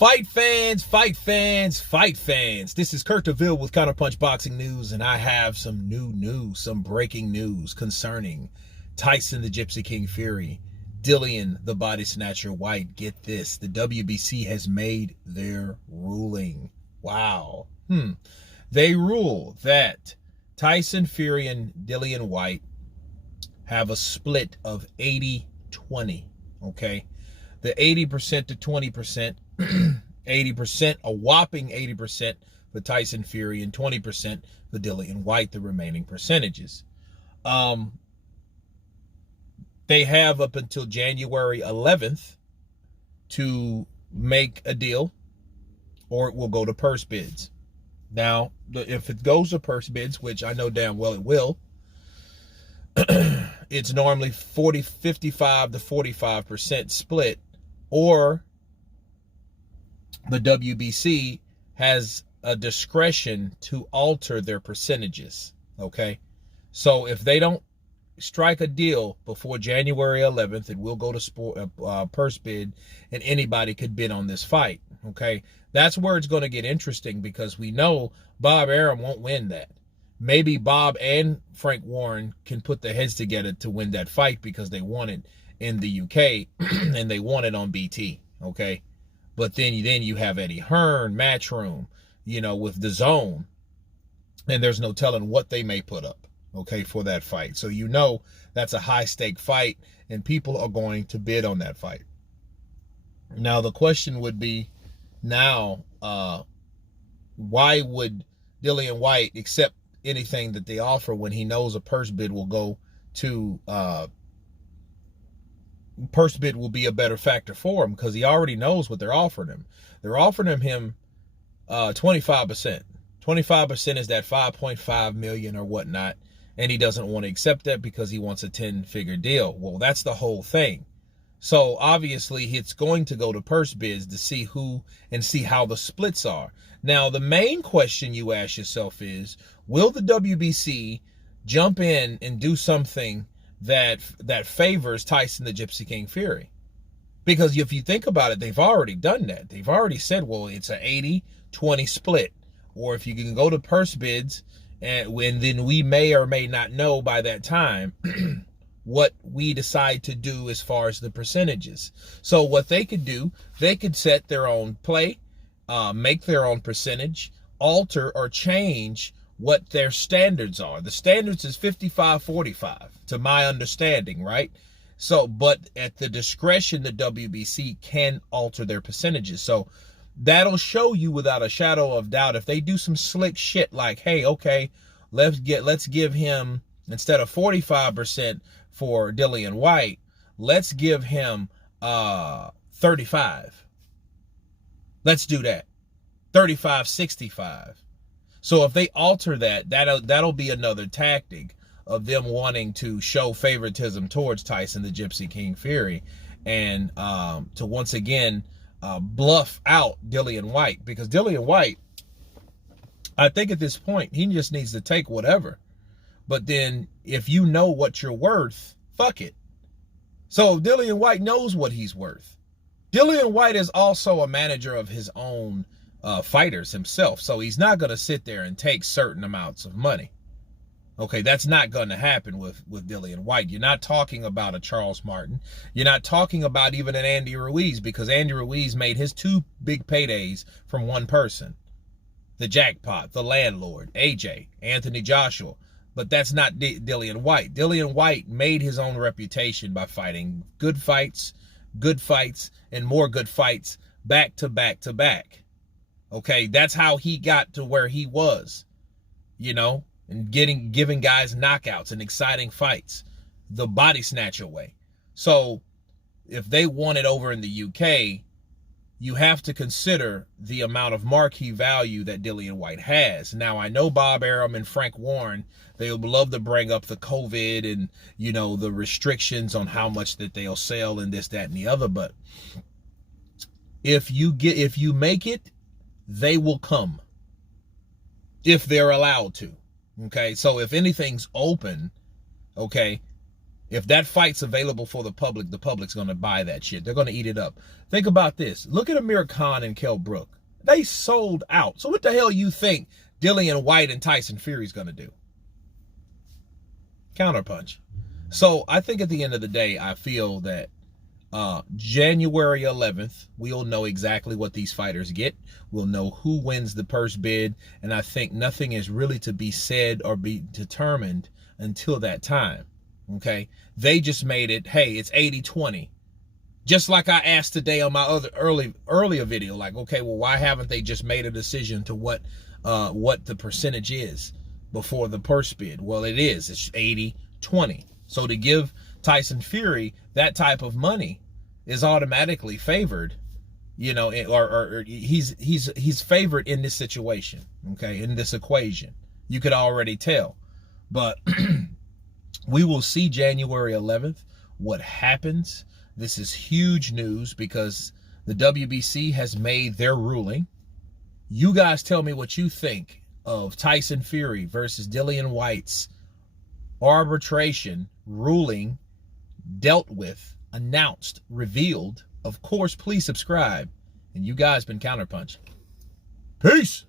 Fight fans, fight fans, fight fans. This is Kurt DeVille with Counterpunch Boxing News, and I have some new news, some breaking news concerning Tyson the Gypsy King Fury, Dillian the Body Snatcher Whyte. Get this, the WBC has made their ruling. Wow. They rule that Tyson Fury and Dillian Whyte have a split of 80-20, okay? The 80% to 20%, 80%, a whopping 80% for Tyson Fury and 20% for Dillian Whyte, the remaining percentages. They have up until January 11th to make a deal, or it will go to purse bids. Now, if it goes to purse bids, which I know damn well it will, it's normally 55 to 45% split, or the WBC has a discretion to alter their percentages, okay? So if they don't strike a deal before January 11th, it will go to purse bid, and anybody could bid on this fight, okay? That's where it's going to get interesting, because we know Bob Arum won't win that. Maybe Bob and Frank Warren can put their heads together to win that fight because they won it in the UK and they won it on BT, okay? But then you have Eddie Hearn, Matchroom, with the Zone, and there's no telling what they may put up, okay, for that fight. So that's a high-stake fight, and people are going to bid on that fight. Now, the question would be, why would Dillian Whyte accept anything that they offer when he knows a purse bid will go to purse bid will be a better factor for him, because he already knows what they're offering him. They're offering him 25%. 25% is that 5.5 million or whatnot, and he doesn't want to accept that because he wants a 10-figure deal. Well, that's the whole thing. So obviously it's going to go to purse bids to see who and see how the splits are. Now, the main question you ask yourself is, will the WBC jump in and do something that favors Tyson the Gypsy King Fury? Because if you think about it, they've already done that. They've already said, well, it's an 80-20 split. Or if you can go to purse bids, and then we may or may not know by that time what we decide to do as far as the percentages. So what they could do, they could set their own play, make their own percentage, alter or change what their standards are. The standards is 55-45 to my understanding, right? So, but at the discretion, the WBC can alter their percentages. So that'll show you without a shadow of doubt, if they do some slick shit like, hey, okay, let's give him, instead of 45% for Dillian Whyte, let's give him 35. Let's do that. 35-65. So if they alter that, that'll be another tactic of them wanting to show favoritism towards Tyson the Gypsy King Fury, and to once again bluff out Dillian Whyte. Because Dillian Whyte, I think at this point, he just needs to take whatever. But then if you know what you're worth, fuck it. So Dillian Whyte knows what he's worth. Dillian Whyte is also a manager of his own fighters himself. So he's not going to sit there and take certain amounts of money. Okay, that's not going to happen with Dillian Whyte. You're not talking about a Charles Martin. You're not talking about even an Andy Ruiz, because Andy Ruiz made his 2 big paydays from one person. The Jackpot, the Landlord, AJ, Anthony Joshua. But that's not Dillian Whyte. Dillian Whyte made his own reputation by fighting good fights, and more good fights back to back to back. Okay, that's how he got to where he was, and giving guys knockouts and exciting fights, the body snatcher way. So if they want it over in the UK, you have to consider the amount of marquee value that Dillian Whyte has. Now, I know Bob Arum and Frank Warren, they would love to bring up the COVID and, the restrictions on how much that they'll sell and this, that, and the other. But if you make it, they will come if they're allowed to. Okay, so if anything's open, okay, If that fight's available for the public's going to buy that shit. They're going to eat it up. Think about this. Look at Amir Khan and Kell Brook. They sold out. So what the hell you think Dillian Whyte and Tyson Fury's going to do? Counterpunch. So I think at the end of the day, I feel that January 11th, we'll know exactly what these fighters get. We'll know who wins the purse bid. And I think nothing is really to be said or be determined until that time. Okay, they just made it, hey, it's 80-20. Just like I asked today on my other earlier video, like, okay, well, why haven't they just made a decision to what the percentage is before the purse bid? Well, it is. It's 80-20. So to give Tyson Fury that type of money is automatically favored, you know, or he's favored in this situation, okay, in this equation. You could already tell, but we will see January 11th what happens. This is huge news because the WBC has made their ruling. You guys tell me what you think of Tyson Fury versus Dillian Whyte's arbitration ruling, dealt with, announced, revealed. Of course, please subscribe. And you guys been Counterpunch. Peace.